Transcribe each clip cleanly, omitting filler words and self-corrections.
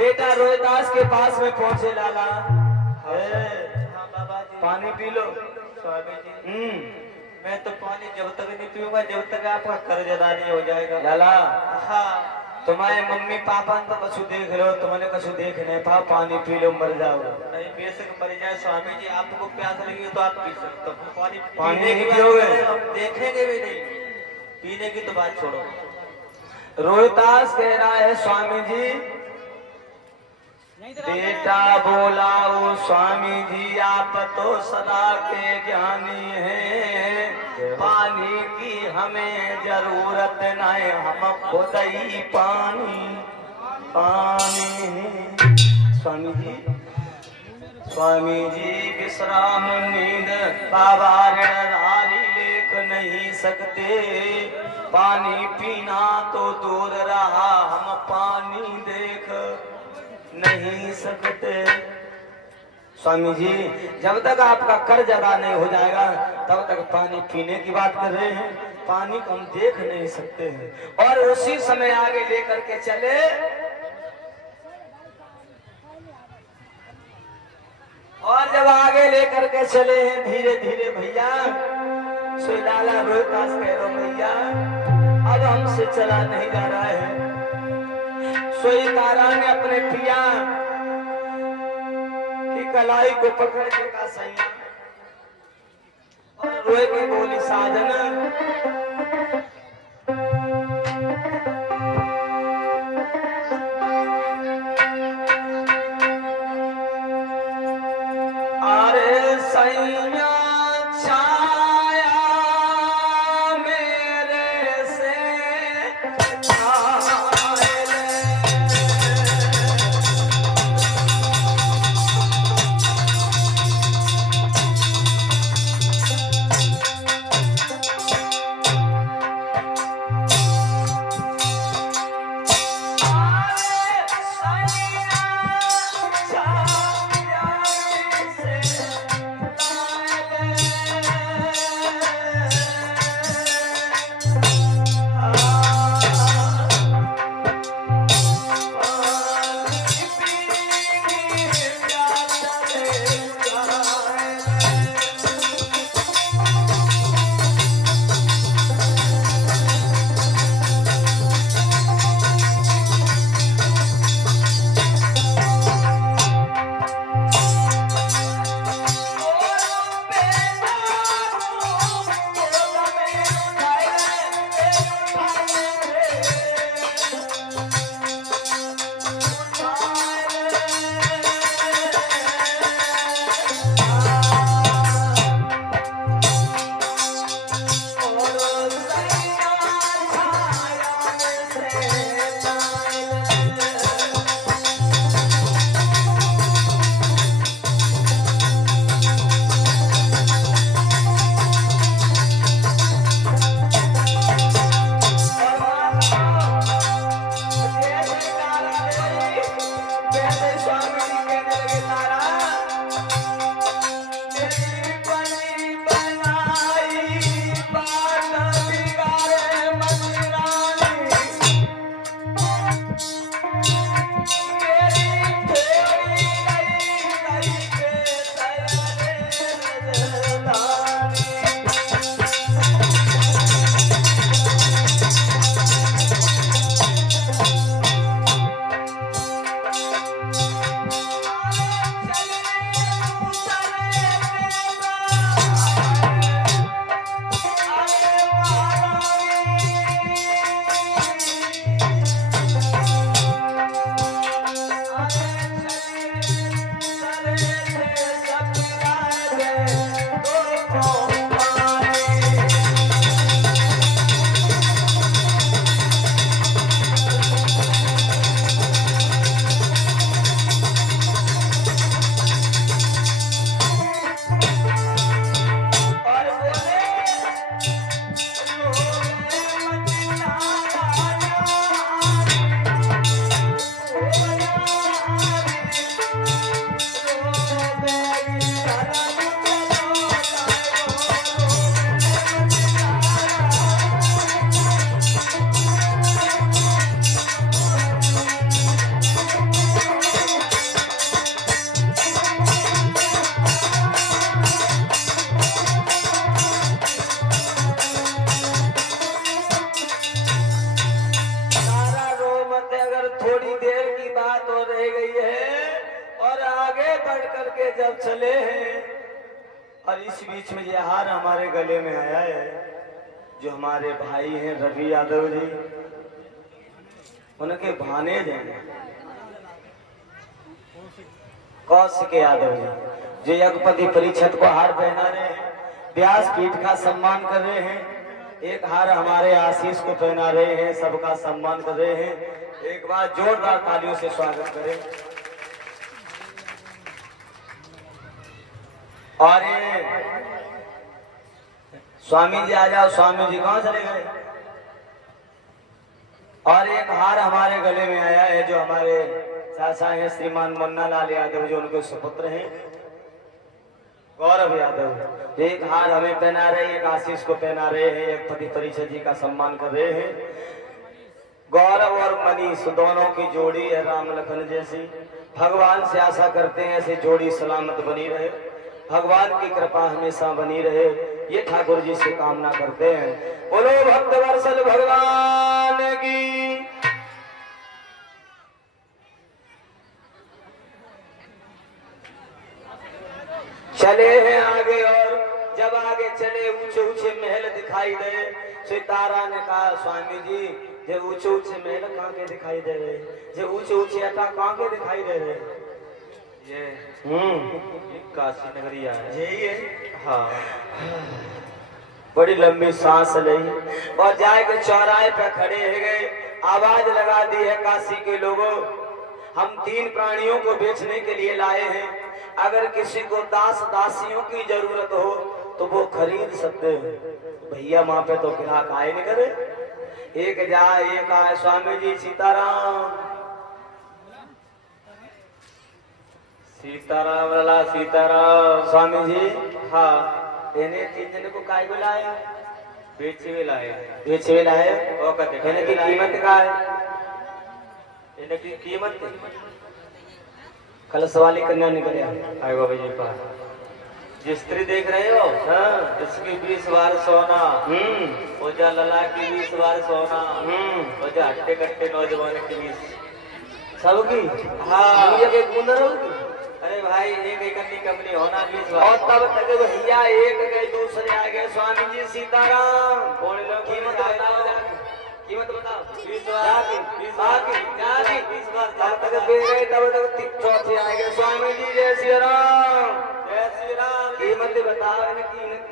बेटा रोहिदास के पास में पहुंचे लाला। हाँ बाबा जी पानी पी लो। स्वामी जी मैं तो पानी जब तक नहीं पीऊंगा जब तक आपका कर्ज अदा नहीं हो जाएगा। लाला हाँ तुम्हारे मम्मी पापा तो कछु देख लो, तुमने कछु देख नहीं पा, पानी पी लो मर जाओ। नहीं बेशक मर जाए स्वामी जी, आपको प्यास लगी तो आप पी सकते हो। पानी पीने की पियोगे, हम देखेंगे भी नहीं, पीने की तो बात छोड़ो। रोहिदास कह रहा है स्वामी जी, बेटा बोला वो स्वामी जी आप तो सदा के ज्ञानी हैं, पानी की हमें जरूरत नहीं, हम खुद ही पानी पानी। स्वामी जी विश्राम नींद बाबा ऋणधारी लेख नहीं सकते, पानी पीना तो दूर रहा हम पानी देख नहीं सकते। स्वामी जी जब तक आपका कर्ज अदा नहीं हो जाएगा तब तक पानी पीने की बात कर रहे हैं, पानी को हम देख नहीं सकते हैं। और उसी समय आगे लेकर के चले, और जब आगे लेकर के चले हैं धीरे धीरे भैया, लाला रोहिदास कह रहे भैया अब हमसे चला नहीं जा रहा है। सोई तारा ने अपने पिया की कलाई को पकड़ के कहा सैया, और रोए की बोली साजन अरे सैया थोड़ी देर की बात हो रह गई है और आगे बढ़ करके जब चले हैं और इस बीच में ये हार हमारे गले में आया है, जो हमारे भाई हैं रवि यादव जी, उनके भानेज हैं कौशिक यादव जी, जो यज्ञपति परीक्षित को हार पहना रहे हैं, व्यास पीठ का सम्मान कर रहे हैं। एक हार हमारे आशीष को पहना रहे हैं, सबका सम्मान कर रहे हैं। एक बार जोरदार तालियों से स्वागत करें। और ये स्वामी जी आ जाओ, स्वामी जी कहां चले गए? और एक हार हमारे गले में आया है, जो हमारे चाचा हैं श्रीमान मुन्ना लाल यादव, जो उनके सुपुत्र हैं गौरव यादव। एक हार हमें पहना रहे हैं, एक आशीष को पहना रहे हैं, एक पति परिचय जी का सम्मान कर रहे हैं। गौरव और मनीष दोनों की जोड़ी है राम लखन जैसी। भगवान से आशा करते हैं ऐसी जोड़ी सलामत बनी रहे, भगवान की कृपा हमेशा बनी रहे, ये ठाकुर जी से कामना करते हैं। बोलो भक्त वत्सल भगवान की। चले हैं आगे, और जब आगे चले ऊंचे ऊंचे महल दिखाई दे। सीतारा ने कहा स्वामी जी, जे ऊंचे ऊंचे महल कहाँ के दिखाई दे रहे, जे ऊंचे ऊंचे अटा कहाँ के दिखाई दे रहे? ये काशी नगरिया है, यही है। हाँ, बड़ी लंबी सांस ली और जाके चौराहे पे खड़े हो गए। आवाज लगा दी है काशी के लोगों, हम 3 प्राणियों को बेचने के लिए लाए हैं। अगर किसी को दास दासियों की जरूरत हो तो वो खरीद सकते हैं। भैया वहां पे तो ग्राहक आए नहीं करे। एक जाए, एक आए। स्वामी जी सीताराम सीताराम लला सीताराम। स्वामी जी हाँ, इन्हें 3 जन को काय बुलाया? बेचवे लाए। बेचवे लाए इन्हें की कीमत का है? इन्हें की कीमत कलश वाली कन्या निकले आए बाबा जी पास। जिस स्त्री देख रहे हो, हाँ, इसकी 20 बार सोना, ओजा लला की 20 बार सोना, ओजा हट्टे कट्टे नौजवान की 20 सबकी। हाँ, एक गुंदर होगी। अरे भाई, एक अन्नी कंपनी होना 20 बार। और तब तक भैया एक गए, दूसरे आ गए। स्वामी जी सीताराम। बोले लो कीमत बताओ, कीमत बताओ। 20 बार 20 बार 20 बार। तब तक बेच गए, तब तक चौथे आ गए। स्वामी जी जय श्री राम, जय श्री राम। कीमत बताओ, कीमत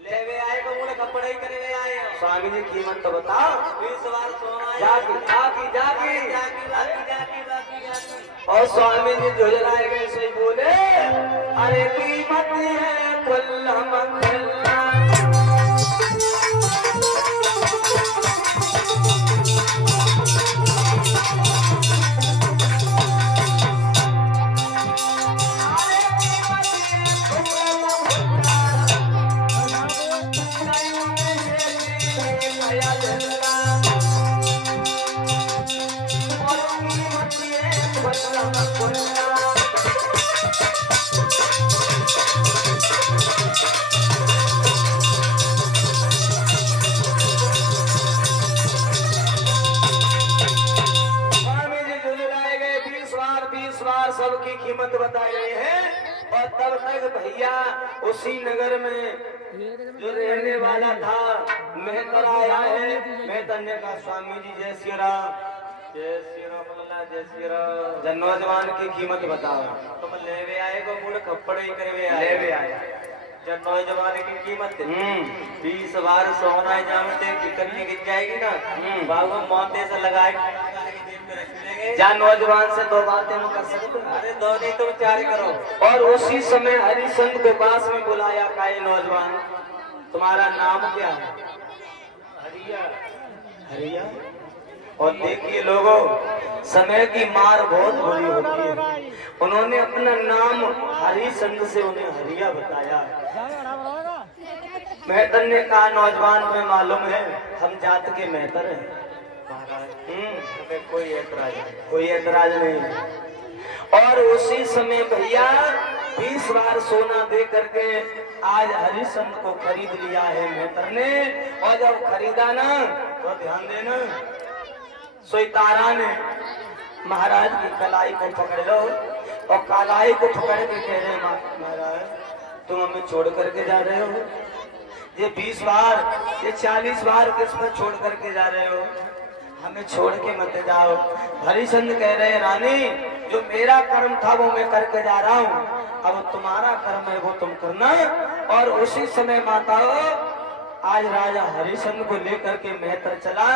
लेवे आए को मुझे कपड़े ही करे आए। स्वामी जी कीमत तो बताओ। 20 बार सोना जाकी जाकी जाकी जाकी जाकी जाकी जाकी। और स्वामी जी झुलराए गए से बोले, अरे कीमत है खुल्ला मखल्ला। सबकी कीमत बताई रहे हैं। और तब तक भैया उसी नगर में जो रहने वाला था मेहतर आया है। मेहतर ने कहा स्वामी जी जय श्री राम, जय श्री राम, जय श्री राम। जब नौजवान की कीमत बताओ। तुम लेवे आए को मुझे कपड़े ही करवे आए। जब नौजवान की कीमत 20 बार सोना जानते कितनी गिर जाएगी ना, बाबू मोते से लगाए। जा नौजवान से 2 बातें हम कर सकते। अरे 2 नहीं तुम 4 करो। और उसी समय हरिश्चंद्र को पास में बुलाया। का नौजवान, तुम्हारा नाम क्या है? हरिया। हरिया। और देखिए लोगों, समय की मार बहुत बुरी होती है। उन्होंने अपना नाम हरिश्चंद्र से उन्हें हरिया बताया। मेहतर ने कहा नौजवान में मालूम है हम जात के मेहतर हैं। कोई ऐतराज नहीं, कोई ऐतराज नहीं। और उसी समय भैया 20 बार सोना दे करके आज हरिश्चंद्र को खरीद लिया है मेहतर ने। और जब खरीदा ना तो ध्यान देना, सोई तारा ने महाराज की कलाई को पकड़ लो और कलाई को पकड़ के कह रहे महाराज तुम हमें छोड़ करके जा रहे हो, ये 20 बार ये 40 बार किस्मत छोड़ करके जा रहे हो, हमें छोड़ के मत जाओ। हरिश्चंद्र कह रहे रानी जो मेरा कर्म था वो मैं करके जा रहा हूँ, अब तुम्हारा कर्म है वो तुम करना। और उसी समय माता आज राजा हरिश्चंद्र को लेकर के मेहतर चला,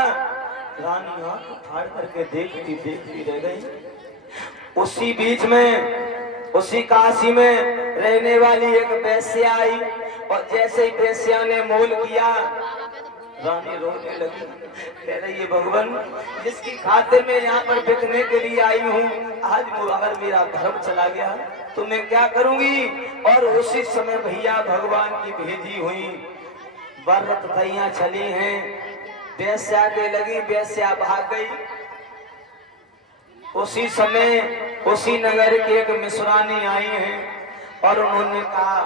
रानी आंख फाड़ करके देखती देखती रह गई। उसी बीच में उसी काशी में रहने वाली एक वेश्या आई और जैसे ही वेश्या ने मोल किया रानी रोने लगी, कह रही है भगवान जिसकी खातिर मैं यहाँ पर बिकने के लिए आई हूँ, आज वो अगर मेरा धर्म चला गया तो मैं क्या करूंगी। और उसी समय भैया भगवान की भेजी हुई बरत भैया चली हैं, वेश्या के लगी, वेश्या भाग गई। उसी समय उसी नगर की एक मिश्रानी आई हैं और उन्होंने कहा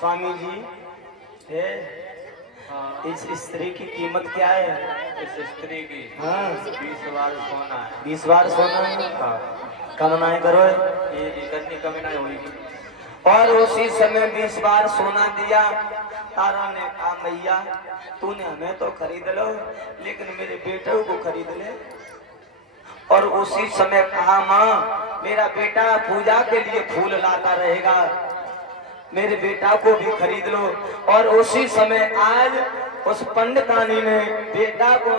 स्वामी जी है इस स्त्री की कीमत क्या है? इस स्त्री की 20 बार सोना है। 20 बार सोना है। कमनाएं करो ये कितनी कमी हुई। और उसी समय 20 बार सोना दिया। तारा ने कहा मैया तूने हमें तो खरीद लो लेकिन मेरे बेटे को खरीद ले। और उसी समय कहा माँ मेरा बेटा पूजा के लिए फूल लाता रहेगा, मेरे बेटा को भी खरीद लो। और उसी समय आज उस पंडितानी ने बेटा को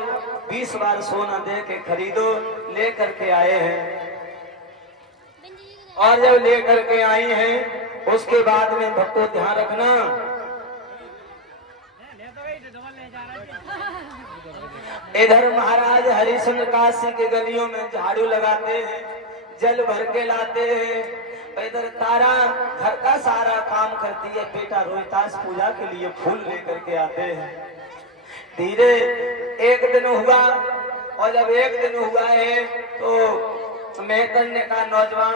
20 बार सोना दे के खरीदो लेकर के आए हैं। और जब लेकर के आई हैं उसके बाद में भक्तों ध्यान रखना इधर महाराज हरिश्चंद्र काशी के गलियों में झाड़ू लगाते हैं, जल भर के लाते हैं। इधर तारा घर का सारा काम करती है, बेटा रोहितास पूजा के लिए फूल लेकर के आते हैं। धीरे एक दिन हुआ और जब एक दिन हुआ है तो मेहतर ने कहा नौजवान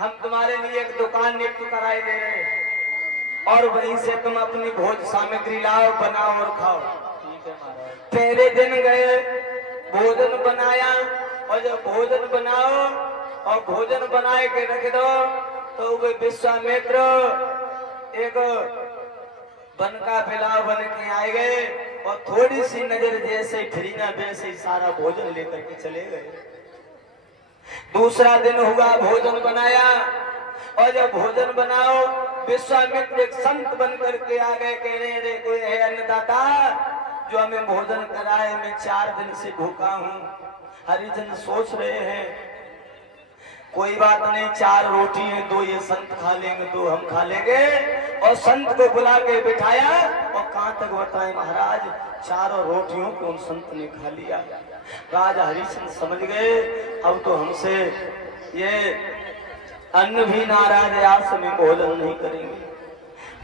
हम तुम्हारे लिए एक दुकान नियुक्त कराए दे रहे हैं और वहीं से तुम अपनी भोज सामग्री लाओ बनाओ और खाओ। पहले दिन गए भोजन बनाया और जब भोजन बनाओ और भोजन बनाए के रख दो तो वे विश्वामित्र एक वन का बिलाव बन के आए गए और थोड़ी सी नजर जैसे फिरी ना वैसे ही सारा भोजन लेकर के चले गए। दूसरा दिन हुआ भोजन बनाया और जब भोजन बनाओ विश्वामित्र एक संत बन करके आ गए, कह रहे रे कोई है अन्नदाता जो हमें भोजन कराए, मैं 4 दिन से भूखा हूँ। हरिजन सोच रहे हैं कोई बात नहीं 4 रोटी है 2 ये संत खा लेंगे 2 हम खा लेंगे। और संत को बुला के बिठाया और कहां तक बताएं महाराज 4 रोटियों को उन संत ने खा लिया। राजा हरिश्चंद्र समझ गए अब तो हमसे ये अन्न भी नाराज आज में भोजन नहीं करेंगे।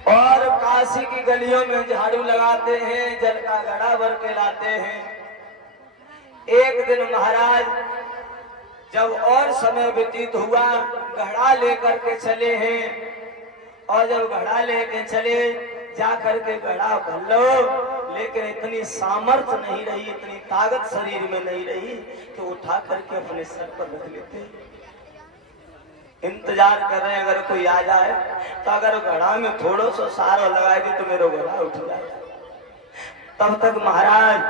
और काशी की गलियों में झाड़ू लगाते हैं, जल का घड़ा भर के लाते हैं। एक दिन महाराज जब और समय व्यतीत हुआ घड़ा लेकर के चले हैं और जब घड़ा लेके चले जा करके घड़ा भर लो, लेकिन इतनी सामर्थ्य नहीं रही, इतनी ताकत शरीर में नहीं रही कि उठा करके अपने सर पर रख लेते। इंतजार कर रहे हैं अगर कोई आ जाए तो अगर घड़ा में थोड़ा सा सहारा लगाएगी तो मेरा घड़ा उठ जाएगा। तब तक महाराज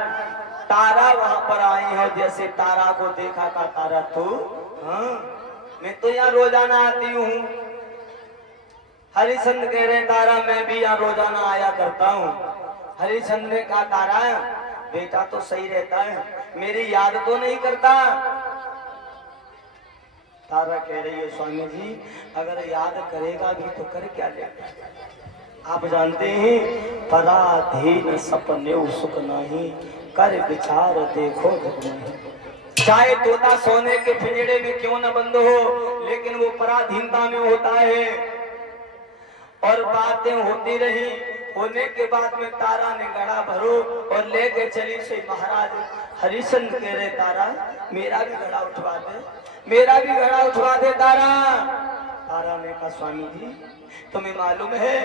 तारा वहां पर आई है, जैसे तारा को देखा का तारा तू हाँ मैं तो यहाँ रोजाना आती हूँ। हरिश्चंद्र कह रहे तारा मैं भी यहाँ रोजाना आया करता हूँ। हरिश्चंद्र ने कहा तारा बेटा तो सही रहता है, मेरी याद तो नहीं करता। तारा कह रही है स्वामी जी अगर याद करेगा भी तो कर क्या लेगा। आप जानते हैं पराधीन सपने सुख नहीं कर विचार देखो नहीं। चाहे तोता सोने के पिंजड़े में क्यों न बंद हो लेकिन वो पराधीनता में होता है। और बातें होती रही, होने के बाद में तारा ने घड़ा भरो और लेके चली से महाराज हरिश्चंद्र कह रहे तारा मेरा भी घड़ा उठवा दे, मेरा भी घड़ा उठवा दे तारा। तारा ने कहा स्वामी जी तुम्हें मालूम है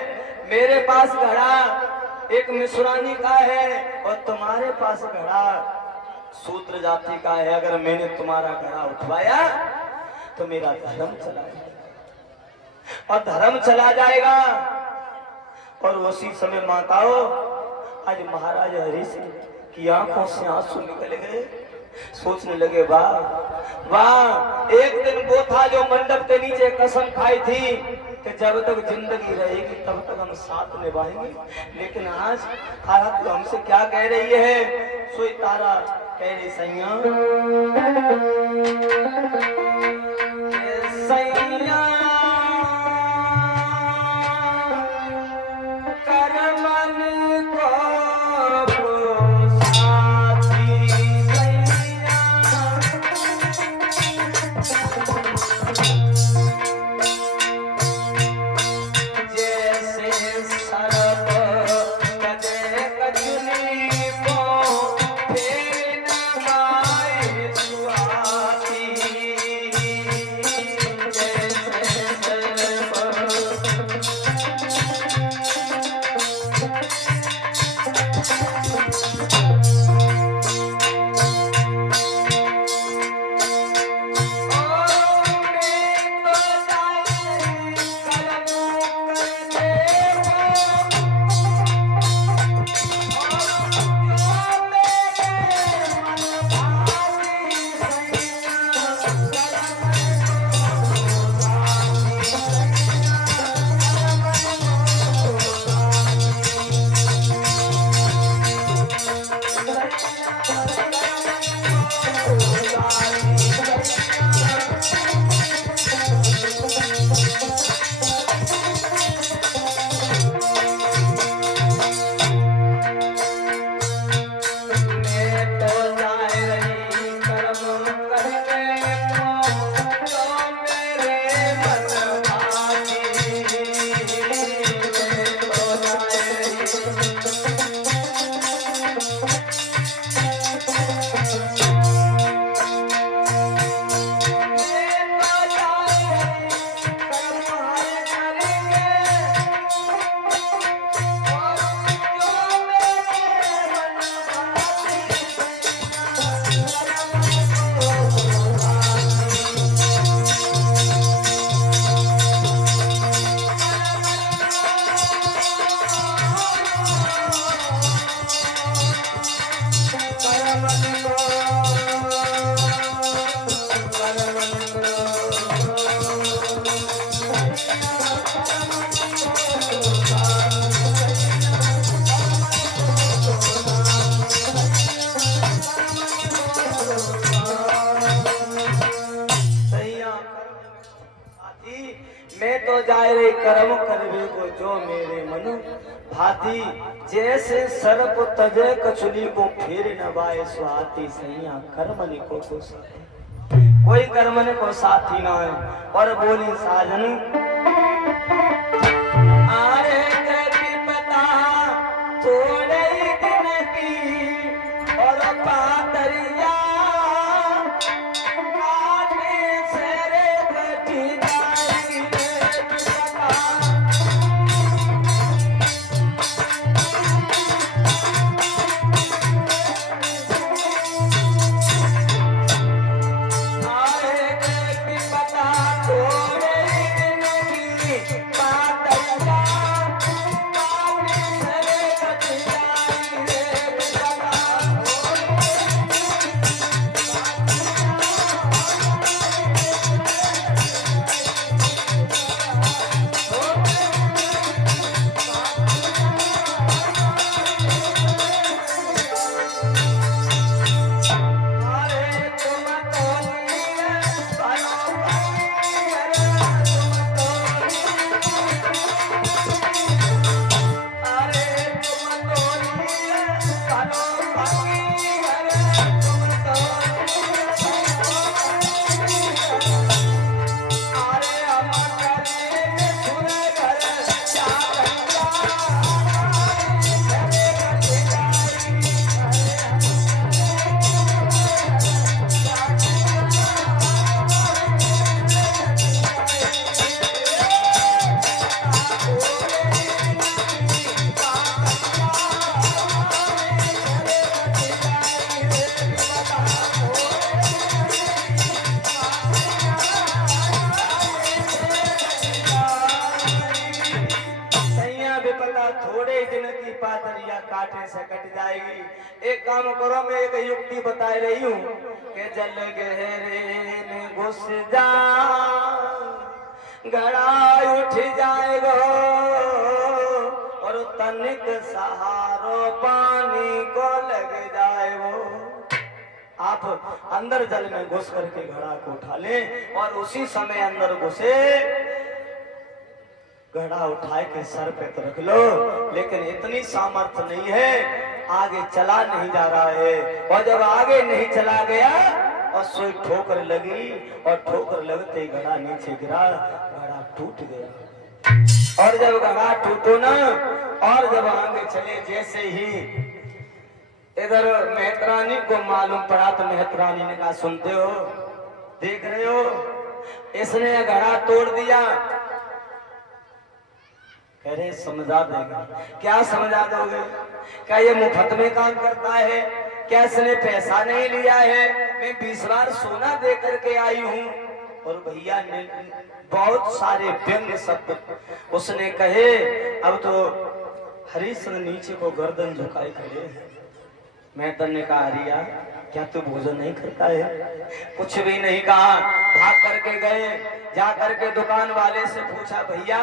मेरे पास घड़ा एक मिश्रानी का है और तुम्हारे पास घड़ा सूत्र जाति का है, अगर मैंने तुम्हारा घड़ा उठवाया तो मेरा धर्म चला जाएगा और धर्म चला जाएगा। और उसी समय माताओं, आज महाराज हरि सिंह की आंखों से आंसू निकल गए। सोचने लगे, वाह वाह, एक दिन वो था जो मंडप के नीचे कसम खाई थी कि जब तक जिंदगी रहेगी तब तक हम साथ निभाएंगे। लेकिन आज तो हमसे क्या कह रही है? सोई तारा कह रही, सैया सैया कर मन को साथी, मैं तो जाए रे कर्म करवे को जो मेरे मन भाती, जैसे सर्प तजे कचुली को फेर नवाए सुहाती, सैया कर्मनि को साथी, कोई कर्मनि को साथी ना है। और बोली साजन आरे के पता थोड़े दिन की और पातरिया पता की पातरिया काटे से कट जाएगी। एक काम करो, मैं एक युक्ति बता रही हूँ कि जल गहरे में घुस जा, घड़ा उठ जाएगा और तनिक सहारो पानी को लग जाएगा। आप अंदर जल में घुस करके घड़ा को उठा लें और उसी समय अंदर घुसे घड़ा उठाए के सर पे तो रख लो, लेकिन इतनी सामर्थ्य नहीं है, आगे चला नहीं जा रहा है। और जब आगे नहीं चला गया और सोई ठोकर लगी और ठोकर लगते ही घड़ा नीचे गिरा, घड़ा टूट गया। और जब घड़ा टूटो ना और जब आगे चले, जैसे ही इधर मेहतरानी को मालूम पड़ा तो मेहतरानी ने कहा, सुनते हो, देख रहे हो, इसने घड़ा तोड़ दिया। कह रहे समझा देगा। क्या समझा दोगे? क्या ये मुफ्त में काम करता है? क्या इसने पैसा नहीं लिया है? मैं 20 बार सोना दे करके आई हूँ। और भैया ने बहुत सारे व्यंग्य शब्द उसने कहे। अब तो हरिश्चंद्र नीचे को गर्दन झुकाए खड़े हैं। मेहतर ने कहा, हरिया क्या तू भोजन नहीं करता है? कुछ भी नहीं कहा, भाग करके गए। जा करके दुकान वाले से पूछा, भैया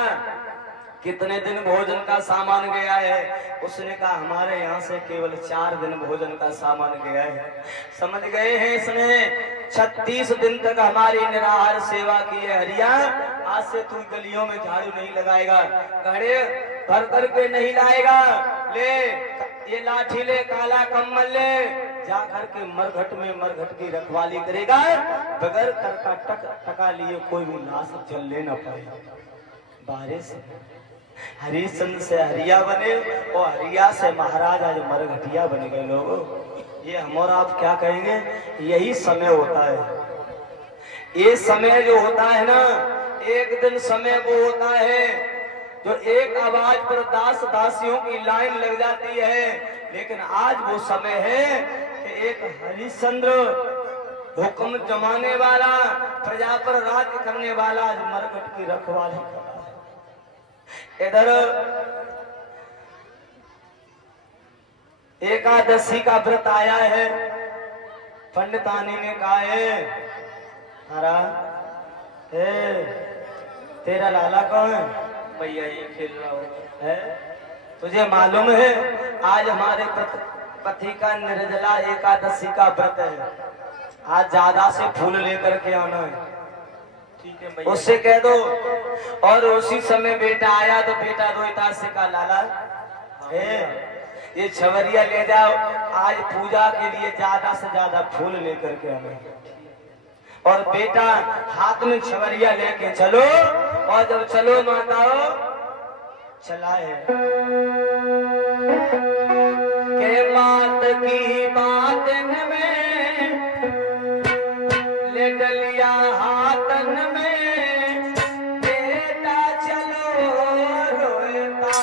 कितने दिन भोजन का सामान गया है? उसने कहा, हमारे यहाँ से केवल 4 दिन भोजन का सामान गया है। समझ गए हैं इसने 36 दिन तक हमारी निराहार सेवा की है। हरिया आज से तू गलियों में झाड़ू नहीं लगाएगा, घड़े भर करके नहीं लाएगा, ले ये लाठी ले, काला कम्बल ले, जा करके मरघट में मरघट की रखवाली करेगा, बगैर कर का टका लिए कोई भी लाश जल ले न पाए। बारिश हरिश्चंद्र से हरिया बने और हरिया से महाराज आज मरघटिया बन गए। लोगों, ये हम और आप क्या कहेंगे? यही समय होता है। ये समय जो होता है ना, एक दिन समय वो होता है जो एक आवाज पर दास दासियों की लाइन लग जाती है। लेकिन आज वो समय है कि एक हरिश्चंद्र हुक्म जमाने वाला, प्रजा पर राज करने वाला आज मरघट की रखवाली कर रहा है। इधर एकादशी का व्रत आया है। पंडितानी ने कहा है, हरा तेरा लाला कौन है? भैया ये खेल रहा हो है? तुझे मालूम है आज हमारे पति का निर्जला एकादशी का व्रत है। आज ज्यादा से फूल लेकर के आना है। ठीक है भैया। उससे कह दो। और उसी समय बेटा आया तो बेटा रोहिता से कहा, लाला ये छवरिया ले जाओ, आज पूजा के लिए ज्यादा से ज्यादा फूल लेकर के आना। और बेटा हाथ में छवरिया लेके चलो। और जब चलो माताओ चलाए के मात की बात में ले डलिया हाथन में, बेटा चलो रोता।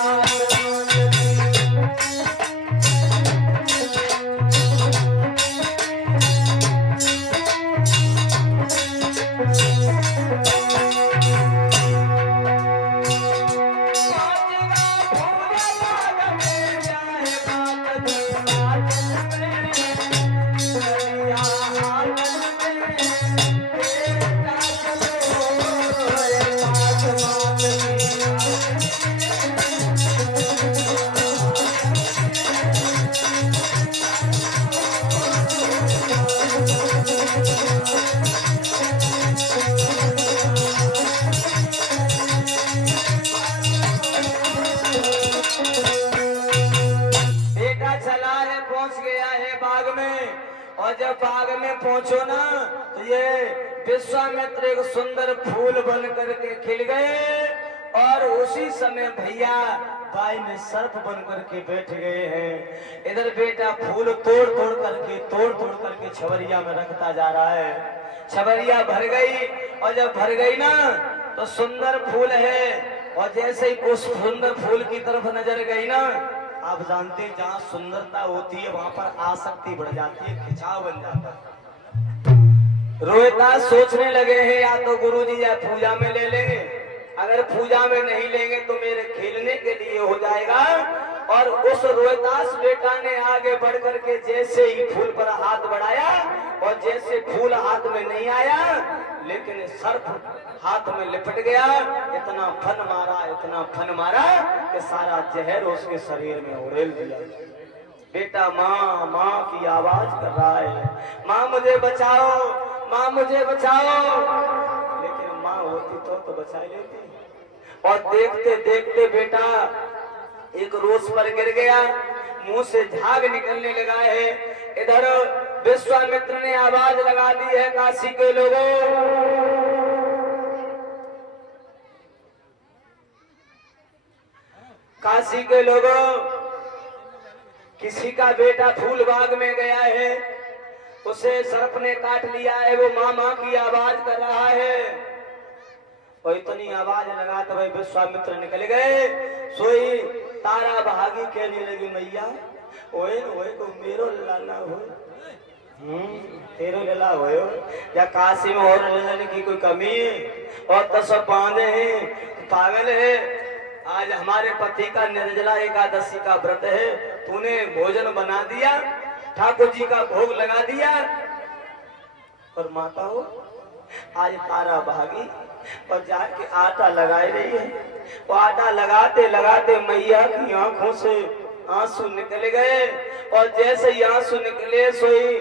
और जब बाग में पहुंचो ना तो ये विश्वामित्र एक सुंदर फूल बन करके खिल गए। और उसी समय भैया बाई में सर्प बन करके बैठ गए हैं। इधर बेटा फूल तोड़ तोड़ करके छवरिया में रखता जा रहा है। छवरिया भर गई और जब भर गई ना तो सुंदर फूल है। और जैसे ही उस सुंदर फूल की तरफ नजर गई ना, आप जानते हैं जहाँ सुंदरता होती है वहां पर आसक्ति बढ़ जाती है, खिंचाव बन जाता है। रोहिता सोचने लगे हैं या तो गुरुजी या पूजा में ले लेंगे अगर पूजा में नहीं लेंगे तो मेरे खेलने के लिए हो जाएगा। और उस रोहिदास बेटा ने आगे बढ़ करके जैसे ही फूल पर हाथ बढ़ाया और जैसे फूल हाथ में नहीं आया, लेकिन सर्प हाथ में लिपट गया। इतना फन मारा कि सारा जहर उसके शरीर में उड़ेल दिया। बेटा माँ माँ की आवाज कर रहा है, माँ मुझे बचाओ, माँ मुझे बचाओ। लेकिन माँ होती तो बचा लेती। और देखते देखते बेटा एक रोस पर गिर गया, मुंह से झाग निकलने लगा है। इधर विश्वामित्र ने आवाज लगा दी है, काशी के लोगों, काशी के लोगों, किसी का बेटा फूल बाग में गया है, उसे सर्प ने काट लिया है, वो माँ माँ की आवाज कर रहा है। और इतनी आवाज लगा तो भाई विश्वामित्र निकल गए। सोई तारा भागी कहने लगी, मैया ओए ओए को मेरो लाला हो, तेरो लला हो या काशी में और ललन की कोई कमी है? और तो सब बांधे हैं, पागल है। आज हमारे पति का निर्जला एकादशी का व्रत है, तूने भोजन बना दिया, ठाकुर जी का भोग लगा दिया, और माता हो आज तारा भागी और जाके आटा लगाए रही है। वो आटा लगाते लगाते मैया की आंखों से आंसू निकल गए। और जैसे ही आंसू निकले सोई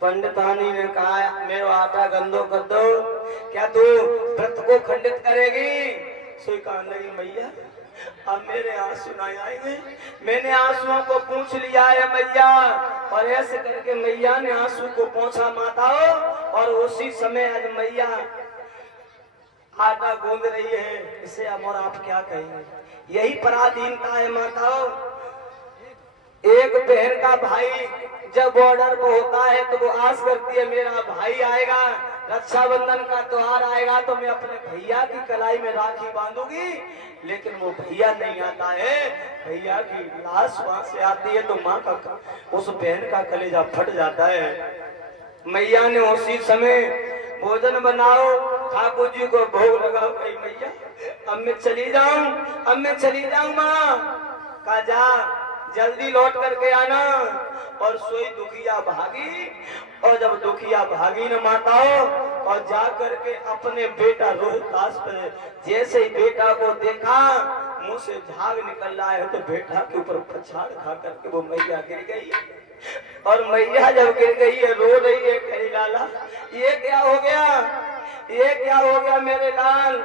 पंडितानी ने कहा, मेरा आटा गंदो कर दो, क्या तू व्रत को खंडित करेगी? सोई कहने लगी, मैया अब मेरे आंसू नहीं आएंगे, मैंने आंसुओं को पूछ लिया है मैया। और ऐसे करके मैया ने आंसू को पहुंचा माताओं। और उसी समय आज मैया आटा गूंद रही है। इसे अब और आप क्या कहेंगे? यही पराधीनता है माताओं। एक बहन का भाई जब बॉर्डर पर होता है तो वो आस करती है मेरा भाई आएगा, रक्षाबंधन का त्योहार आएगा तो मैं अपने भैया की कलाई में राखी बांधूंगी। लेकिन वो भैया नहीं आता है, भैया की लाश वहां से आती है तो माँ का उस बहन का कलेजा फट जाता है। मैया ने उसी समय भोजन बनाओ, ठाकुर जी को भोग लगाओ। कही मैया अब मैं चली जाऊं, अब मैं चली जाऊं माँ। कहा जा जल्दी लौट करके आना। और सोई दुखिया भागी। और जब दुखिया भागी न माताओं और जा करके अपने बेटा रोहिदास पे जैसे ही बेटा को देखा, मुंह से झाग निकल रहा है तो बेटा के ऊपर पछाड़ खा करके वो मैया गिर गई। और मैया जब गिर गई है रो रही है, कही लाला ये क्या हो गया, ये क्या हो गया मेरे लाल,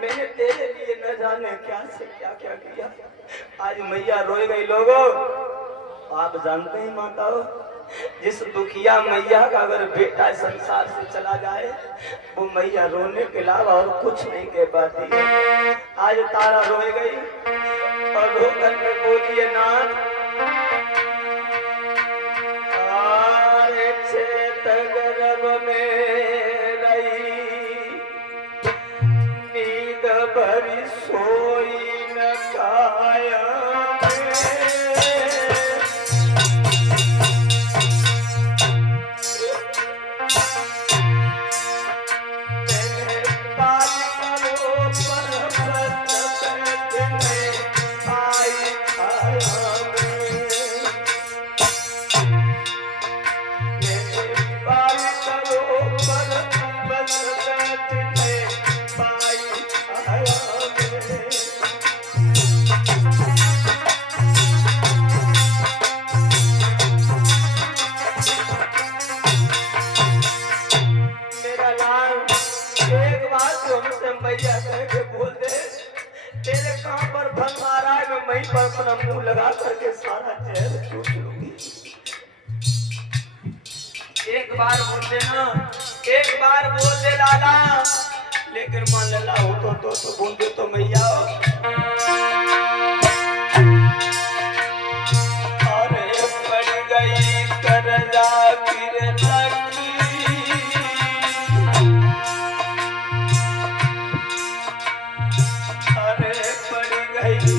मैंने तेरे लिए न जाने क्या से क्या क्या किया। आज मैया रोई गई। लोगों आप जानते हैं माताओं, जिस दुखिया मैया का अगर बेटा संसार से चला जाए वो मैया रोने के अलावा और कुछ नहीं कह पाती है। आज तारा रोए गई और रोकर के बोली है, नाथ चेत गर्भ में रही, नींद भरी सोई न काया वहीं पर अपना मुंह लगा करके सारा जहर चूस लूंगी। एक बार बोल देना, एक बार बोल दे लाला, लेकिन मान लला हो तो बोल दे तो मैया। अरे पड़ गई करजा फिर लगी, अरे पड़ गई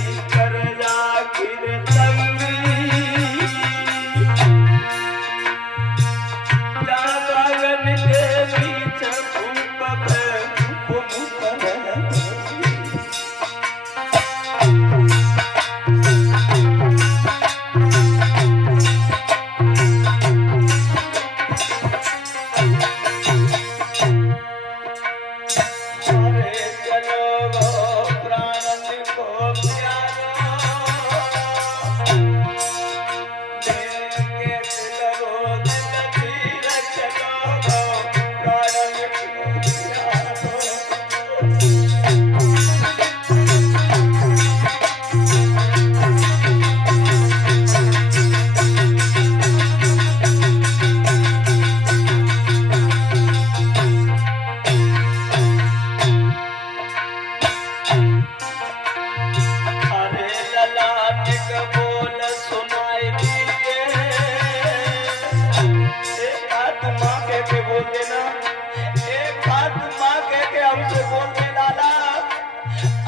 बात माँ कह के हमसे बोलने लाला।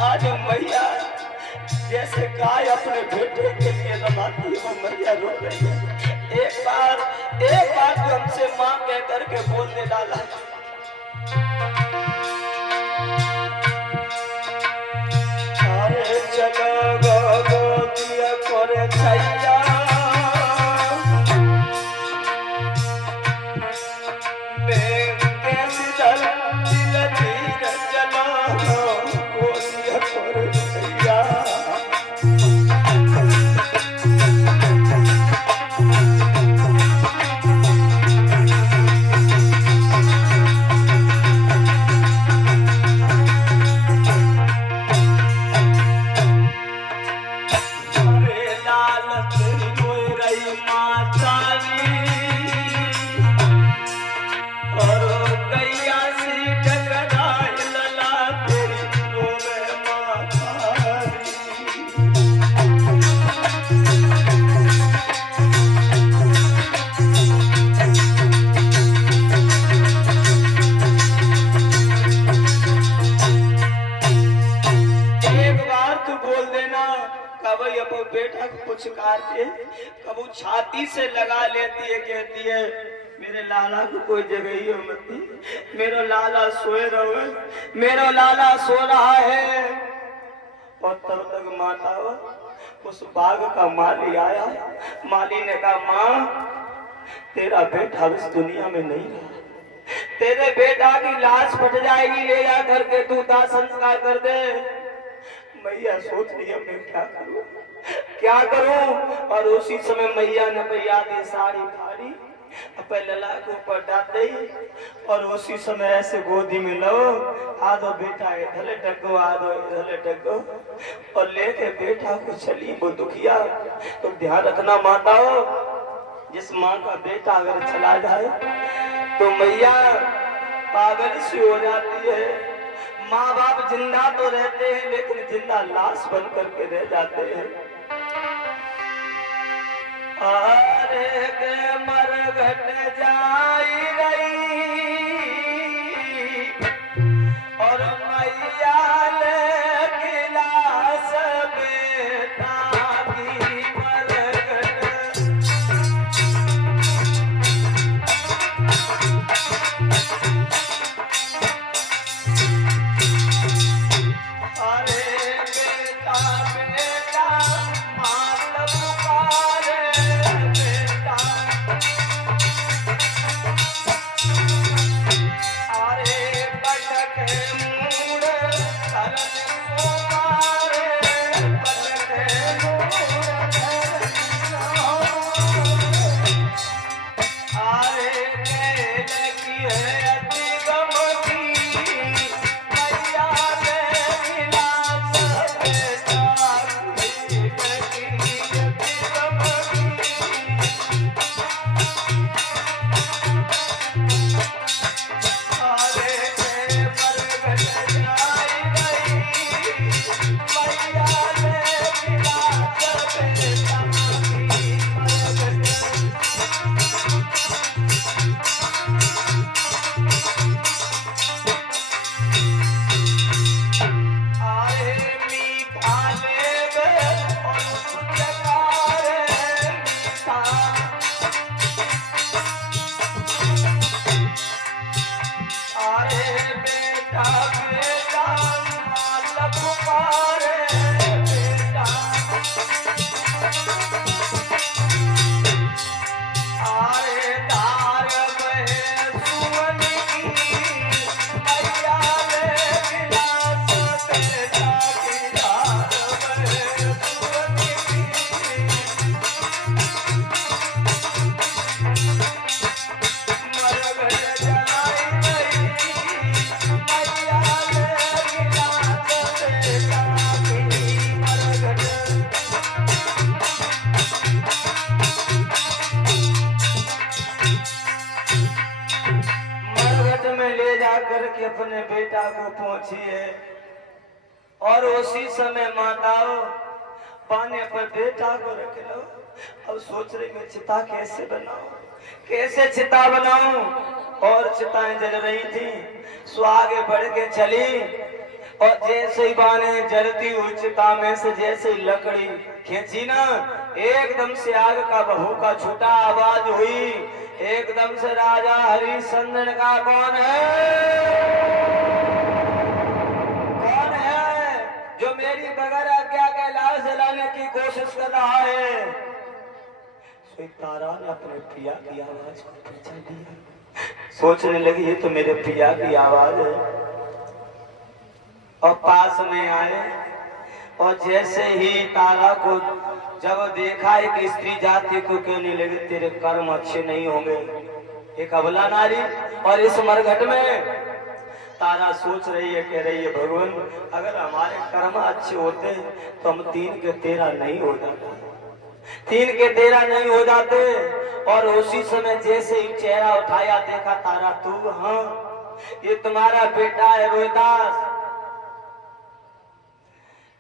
आज मैया जैसे गाय अपने बेटे के लिए दबाती है वो मैया रो रही है। एक बार तो हमसे माँ कह करके बोलने लाला। अरे चलो गो दिया करे छैया बेटा को कुछ काटते कबू छाती से लगा लेती है, कहती है मेरे लाला को कोई जगह ही मत, मेरा लाला सोए रहो, मेरा लाला सो रहा है। और तब तक माता उस बाग का माली आया। माली ने कहा माँ तेरा बेटा इस दुनिया में नहीं रहा, तेरे बेटा की लाश फट जाएगी, ले जा करके तू दाह संस्कार कर दे। मैया सोच रही है मैं क्या करूं। और उसी समय मैया ने भैया की साड़ी फाड़ी अपने लला के ऊपर डाल दी और उसी समय ऐसे गोदी में लो, आधो बेटा इधर टको आधो इधर टको, और लेके बेटा को चली वो दुखिया। तो ध्यान रखना माताओ, जिस माँ का बेटा अगर चला जाए तो मैया पागल सी हो जाती है। माँ बाप जिंदा तो रहते हैं लेकिन जिंदा लाश बन करके रह जाते हैं। अरे के मरघट जाई रही और मैया ले लाश बेटा की मरघट। करके अपने बेटा को पहुंची है और उसी समय माताओं पाने पर बेटा को रख लो। अब सोच रही मैं चिता कैसे बनाऊं, कैसे चिता बनाऊं। और चिताएं जल रही थी। सो आगे बढ़ के चली और जैसे ही बाने जलती हुई चिता में से जैसे ही लकड़ी खींची ना, एकदम से आग का बहू का छूटा आवाज हुई। एकदम से राजा हरिश्चंद्र का कौन है जो मेरी बगैर आज्ञा के लाश जलाने की कोशिश कर रहा है? तारा ने अपने पिया की आवाज को पहचान लिया, सोचने लगी ये तो मेरे पिया की आवाज है। और पास में आए और जैसे ही तारा को जब देखा एक स्त्री जाति को कहने लगी तेरे कर्म अच्छे नहीं होंगे, एक अबला नारी और इस मरघट में। तारा सोच रही है, कह रही है भगवान अगर हमारे कर्म अच्छे होते तो हम 3 के 13 नहीं हो जाते, 3 के 13 नहीं हो जाते। और उसी समय जैसे ही चेहरा उठाया देखा तारा तू, हाँ ये तुम्हारा बेटा है रोहिदास,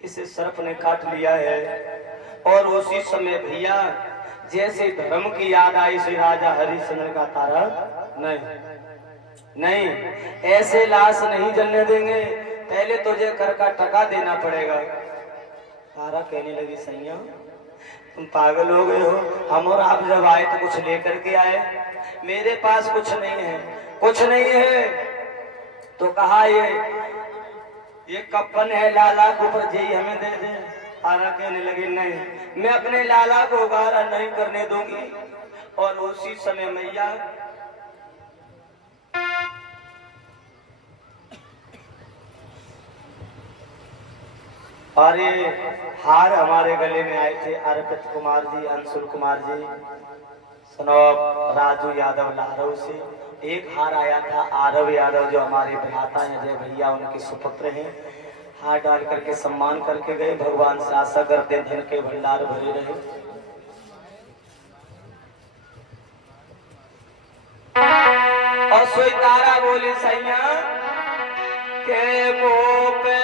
इसे सर्प ने काट लिया है। और उसी समय भैया जैसे धर्म की याद आई श्री राजा हरिश्चंद्र का तारा नहीं ऐसे लाश नहीं जलने देंगे, पहले तुझे कर का टका देना पड़ेगा। तारा कहने लगी सैया तुम पागल हो गए हो, हम और आप जब आए तो कुछ लेकर के आए, मेरे पास कुछ नहीं है, कुछ नहीं है। तो कहा ये कप्पन है लाला को ऊपर यही हमें दे दे। तारा कहने लगी नहीं मैं अपने लाला को गारा नहीं करने दूंगी। और उसी समय मैया और ये हार हमारे गले में आए थे अर्पित कुमार जी, अंशुल कुमार जी, सनौब राजू यादव लाहौर से। एक हार आया था आरव यादव जो हमारे भ्राता हैं जय भैया उनके सुपुत्र हैं, हार डाल करके सम्मान करके गए। भगवान से आशा करते धन के भंडार भरे रहे। और सोई तारा बोली सैया के मुंह पे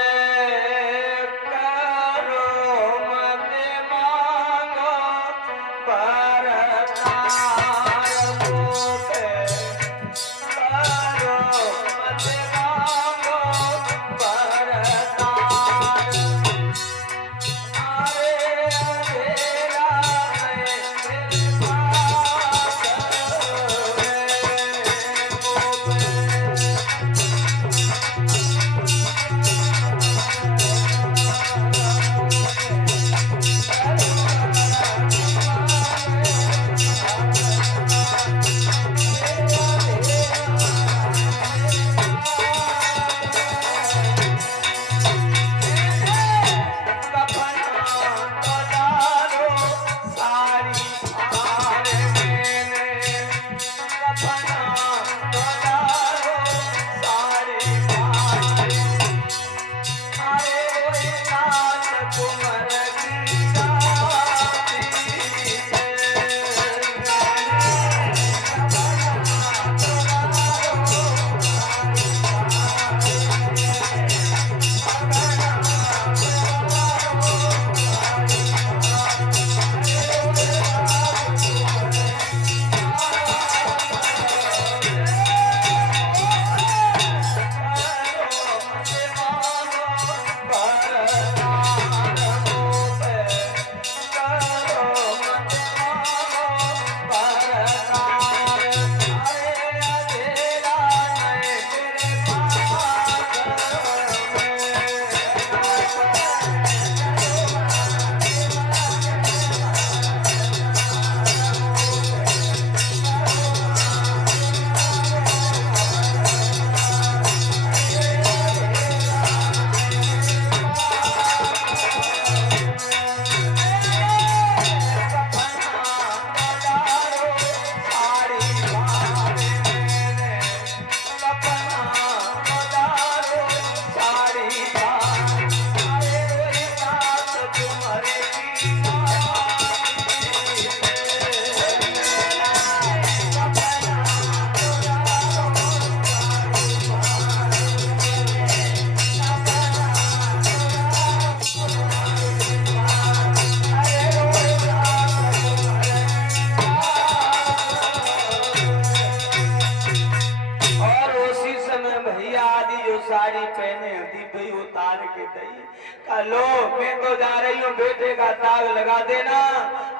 वो साड़ी पहने हती भाई उतार के दई का लो मैं तो जा रही हूँ बेटे का दाग लगा देना।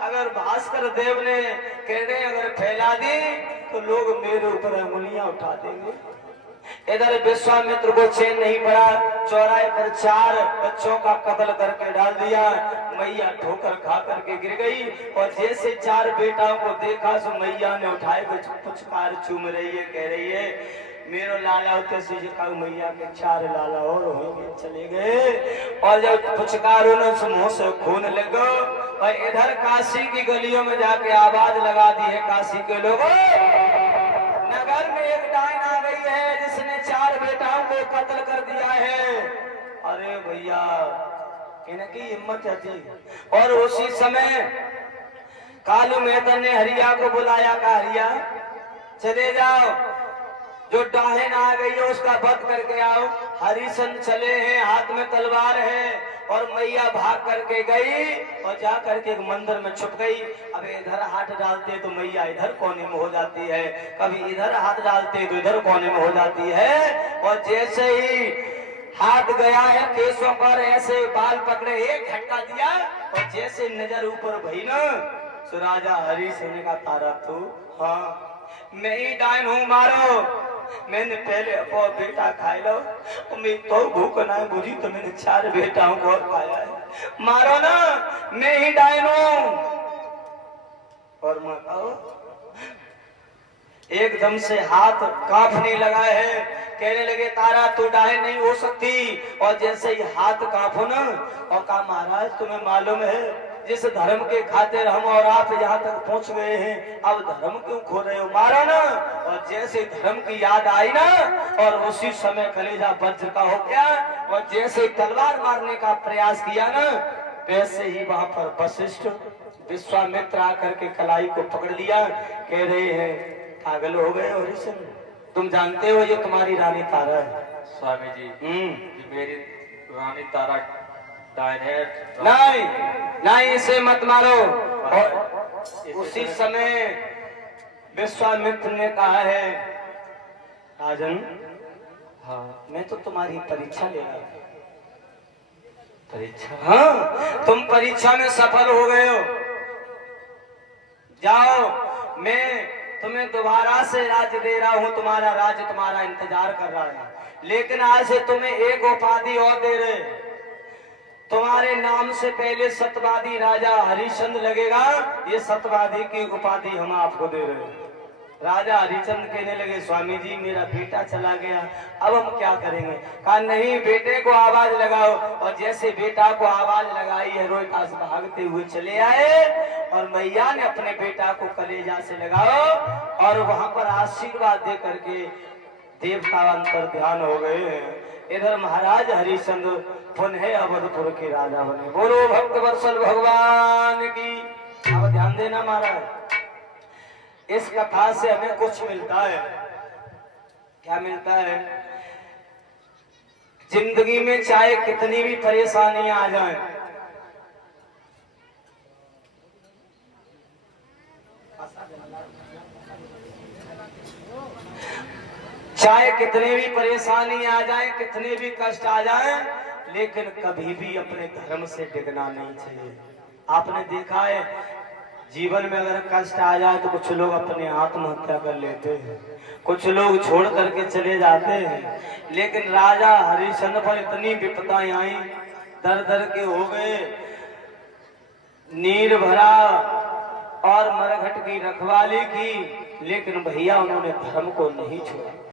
अगर भास्कर देव ने कहने अगर फैला दी तो लोग मेरे ऊपर उंगलियां उठा देंगे। इधर विश्वामित्र को चैन नहीं पड़ा, चौराहे पर 4 बच्चों का कत्ल करके डाल दिया। मैया ठोकर खा करके गिर गई और जैसे 4 बेटाओं को देखा तो मैया ने उठाए पुचकार चूम रही है, कह रही है मेरो लाला होते से मैया के 4 लाला और होंगे चले गए। और जब पुचकार मुंह से खून लगो और इधर काशी की गलियों में जाके आवाज लगा दी है काशी के लोगों, नगर में एक डायन आ गई है जिसने 4 बेटाओं को कत्ल कर दिया है। अरे भैया इनकी हिम्मत थी। और उसी समय कालू मेहता ने हरिया को बुलाया, का हरिया चले जाओ, जो डायन आ गई है उसका वध करके आओ। हरिशन चले हैं, हाथ में तलवार है और मैया भाग करके गई और जा करके एक मंदिर में छुप गई। अब इधर हाथ डालते तो मैया इधर कोने में हो जाती है, कभी इधर हाथ डालते तो इधर कोने में हो जाती है। और जैसे ही हाथ गया है केसों पर ऐसे बाल पकड़े, एक झटका दिया और जैसे नजर ऊपर भई ना तो राजा हरिशन का तारा तू, हाँ मैं ही डायन हूँ, मारो। मैंने पहले अपो बेटा खाए लो, मैं तो भूख ना बुझी तो मैंने 4 बेटाओं को और खाया है, मारो ना, मैं ही डायन हूं। और माताओ एकदम से हाथ कांपने लगा है, कहने लगे तारा तू डायन नहीं हो सकती। और जैसे ही हाथ कांपो ना और कहा महाराज तुम्हें मालूम है जिस धर्म के खातिर हम और आप यहाँ तक पहुँच गए हैं, अब धर्म क्यों खो रहे हो, मारो ना। और जैसे धर्म की याद आई ना और उसी समय कलेजा वज्र का हो गया और जैसे तलवार मारने का प्रयास किया ना वैसे ही वहां पर वशिष्ठ विश्वामित्र आकर के कलाई को पकड़ लिया, कह रहे हैं पागल हो गए हरिशन, तुम जानते हो ये तुम्हारी रानी तारा है। स्वामी जी ये मेरी रानी तारा डायन है। नहीं नहीं इसे मत मारो। और उसी समय विश्वामित्र ने कहा है राजन, हाँ मैं तो तुम्हारी परीक्षा ले रहा हूं। परीक्षा? हाँ तुम परीक्षा में सफल हो गए हो, जाओ मैं तुम्हें दोबारा से राज्य दे रहा हूं, तुम्हारा राज्य तुम्हारा इंतजार कर रहा है। लेकिन आज से तुम्हें एक उपाधि और दे रहे, तुम्हारे नाम से पहले सत्यवादी राजा हरिश्चंद्र लगेगा, ये सत्यवादी की उपाधि हम आपको दे रहे हैं। राजा हरिश्चंद्र कहने लगे स्वामी जी मेरा बेटा चला गया, अब हम क्या करेंगे। कहा नहीं बेटे को आवाज लगाओ। और जैसे बेटा को आवाज लगाई है रोहितास भागते हुए चले आए और मैया ने अपने बेटा को कलेजा से लगाओ और वहां पर आशीर्वाद दे करके देवता अंतर ध्यान हो गए हैं। इधर महाराज हरिश्चंद्र पुनः अवधपुर के राजा बने। बोलो भक्त वत्सल भगवान की। अब ध्यान देना महाराज, इस कथा से हमें कुछ मिलता है। क्या मिलता है? जिंदगी में चाहे कितनी भी परेशानी आ जाए, चाहे कितनी भी परेशानी आ जाए, कितने भी कष्ट आ जाए, लेकिन कभी भी अपने धर्म से डिगना नहीं चाहिए। आपने देखा है जीवन में अगर कष्ट आ जाए तो कुछ लोग अपने आत्महत्या कर लेते हैं, कुछ लोग छोड़ करके चले जाते हैं। लेकिन राजा हरिश्चंद्र पर इतनी विपदाएं आई, दर दर के हो गए, नीर भरा और मरघट की रखवाली की, लेकिन भैया उन्होंने धर्म को नहीं छोड़ा।